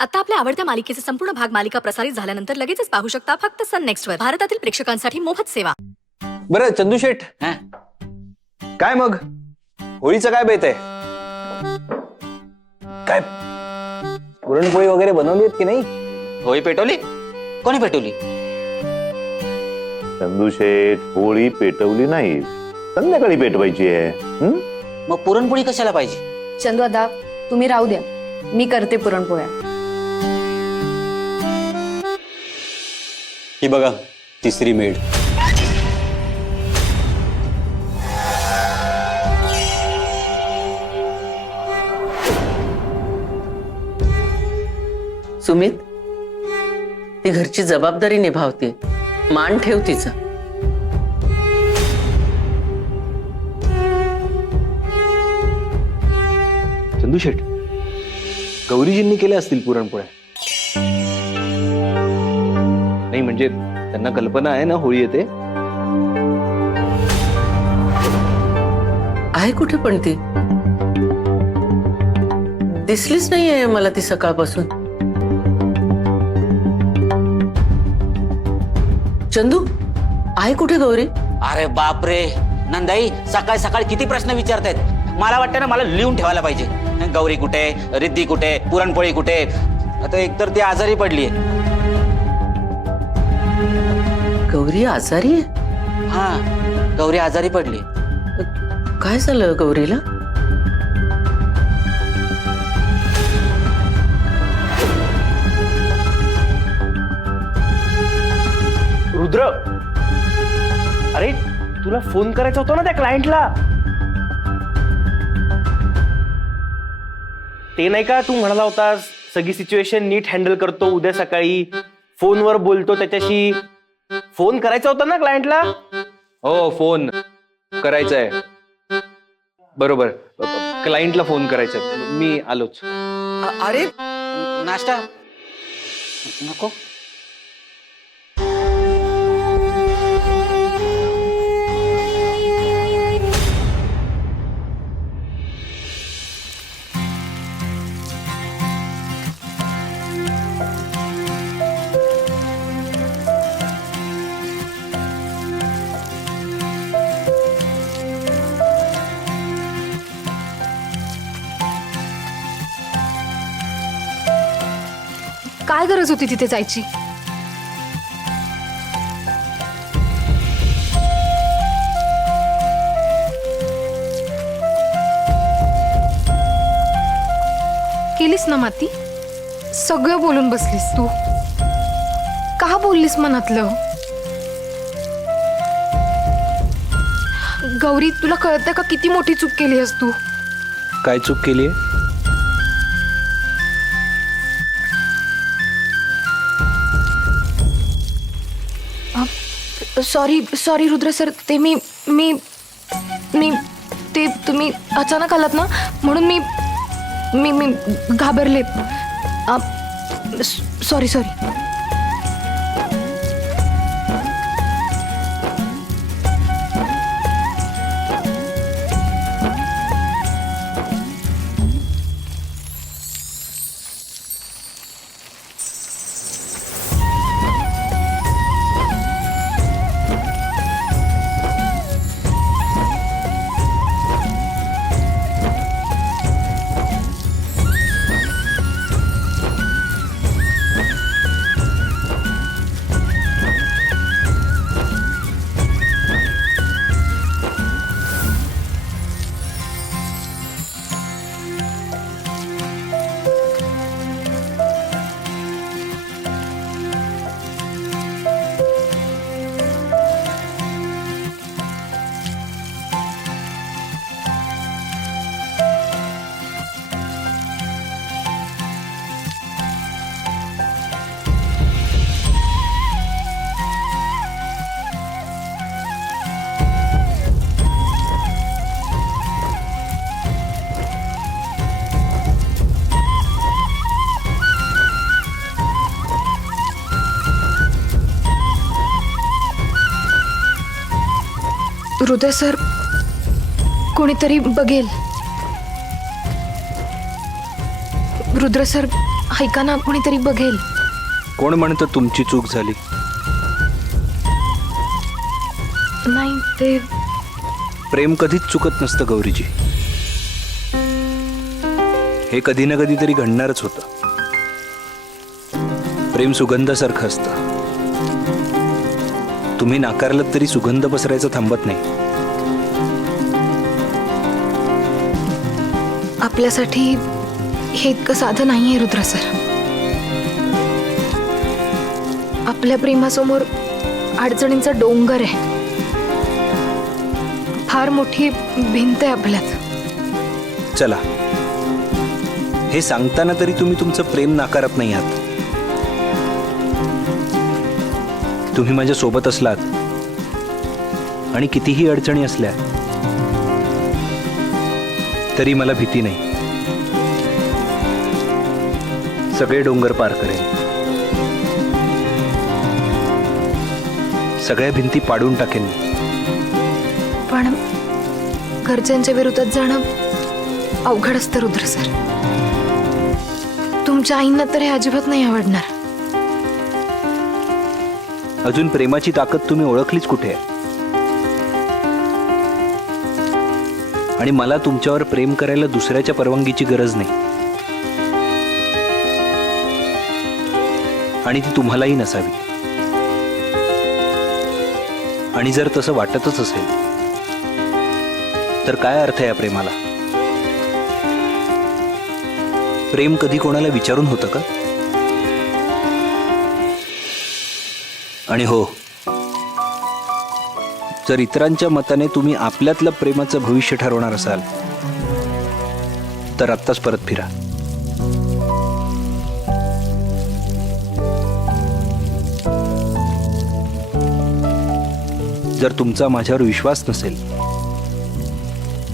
आता आपल्या आवडत्या मालिकेचे संपूर्ण भाग मालिका प्रसारित झाल्यानंतर लगेचच पाहू शकता फक्त सन नेक्स्ट वर. भारतातील प्रेक्षकांसाठी मोफत सेवा. बरं चंदू शेठ, काय मग होळीचं काय बेत आहे? काय पुरणपोळी वगैरे बनवली आहेत की नाही? होळी पेटवली? कोणी पेटवली? चंदू शेठ, होळी पेटवली नाही, संध्याकाळी पेटवायची आहे. मग पुरणपोळी कशाला पाहिजे? चंदू दादा तुम्ही राहू द्या, मी करते पुरणपोळ्या. ही बघा तिसरी मेड. सुमित, ती घरची जबाबदारी निभावते, मान ठेव तिचा. चंदू शेठ, गौरीजींनी केल्या असतील पुरणपोळ्या. नाही म्हणजे त्यांना कल्पना आहे ना होळी येते. आहे कुठे पण ती? दिसलीच नाहीये मला ती सकाळपासून. चंदू, आहे कुठे गौरी? अरे बापरे नंदाई, सकाळ सकाळ किती प्रश्न विचारतायत. मला वाटतं ना, मला लिहून ठेवायला पाहिजे. गौरी कुठे, रिद्धी कुठे, पुरणपोळी कुठे. आता एकतर ती आजारी पडलीये. गौरी आजारी आहे? हा, गौरी आजारी पडली. काय झालं गौरीला? रुद्र, अरे तुला फोन करायचा होता ना त्या क्लायंटला. ते नाही का तू म्हणाला होतास सगळी सिच्युएशन नीट हँडल करतो, उद्या सकाळी फोनवर बोलतो त्याच्याशी. फोन करायचा होता ना क्लायंटला? हो, फोन करायचा आहे. बरोबर, क्लायंटला फोन करायचा आहे. मी आलोच. अरे नाश्ता नको? काय गरज होती तिथे जायची? केलीस ना माती, सगळं बोलून बसलीस तू. का बोललीस मनातलं? गौरी, तुला कळतं का किती मोठी चूक केली आहेस तू? काय चूक केली? सॉरी सॉरी रुद्र सर, ते मी मी मी ते तुम्ही अचानक आलात ना, म्हणून मी मी मी घाबरले. Sorry sorry. हृदय सर, कोणीतरी बघेल. रुद्र सर, ऐका ना, कोणीतरी बघेल. कोण म्हणतं तुमची चूक झाली? नाही ते प्रेम कधीच चुकत नसतं गौरीजी. हे कधी ना कधीतरी घडणारच होतं. प्रेम सुगंधासारखं असतं. तुम्ही नाकारलं तरी सुगंध पसरायचं थांबत नाही. आपल्यासाठी हे इतकं साधं नाहीये रुद्र सर. आपल्या प्रेमासमोर अडचणींचा डोंगर आहे. फार मोठी भिंत आहे आपल्यात. चला, हे सांगताना तरी तुम्ही तुमचं प्रेम नाकारत नाही आहात. तुम्ही माझ्या सोबत असलात आणि कितीही अडचणी असल्या तरी मला भीती नाही. सगळे डोंगर पार करेल. सगळ्या भिंती पाडून टाकेन. पण घरच्यांच्या विरोधात जाणं अवघड असतं रुद्र सर. तुमच्या आईंना तर हे अजिबात नाही आवडणार. अजून प्रेमाची ताकद तुम्ही ओळखलीच कुठे आहे? आणि मला तुमच्यावर प्रेम करायला दुसऱ्याच्या परवानगीची गरज नाही. आणि ती तुम्हालाही नसावी. आणि जर तसं वाटतच असेल तर काय अर्थ आहे या प्रेमाला? प्रेम कधी कोणाला विचारून होतं का? आणि हो, जर इतरांच्या मताने तुम्ही आपल्यातलं प्रेमाचं भविष्य ठरवणार असाल तर आत्ताच परत फिरा. जर तुमचा माझ्यावर विश्वास नसेल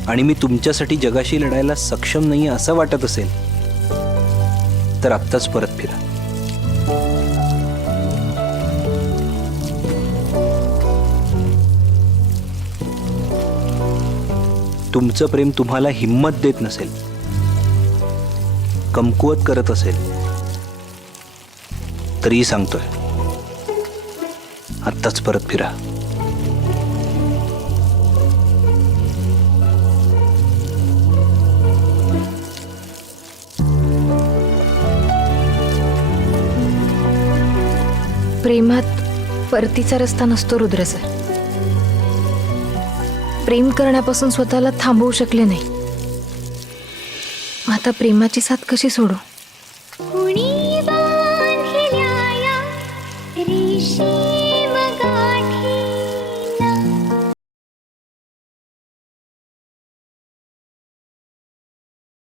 आणि मी तुमच्यासाठी जगाशी लढायला सक्षम नाहीये असं वाटत असेल तर आत्ताच परत फिरा. तुमचं प्रेम तुम्हाला हिम्मत देत नसेल, कमकुवत करत असेल तरीही सांगतोय, आत्ताच परत फिरा. प्रेमात परतीचा रस्ता नसतो रुद्र सर. प्रेम करण्यापासून स्वतःला थांबवू शकले नाही. आता प्रेमाची साथ कशी सोडू? कुणी बांधल्या या रेषी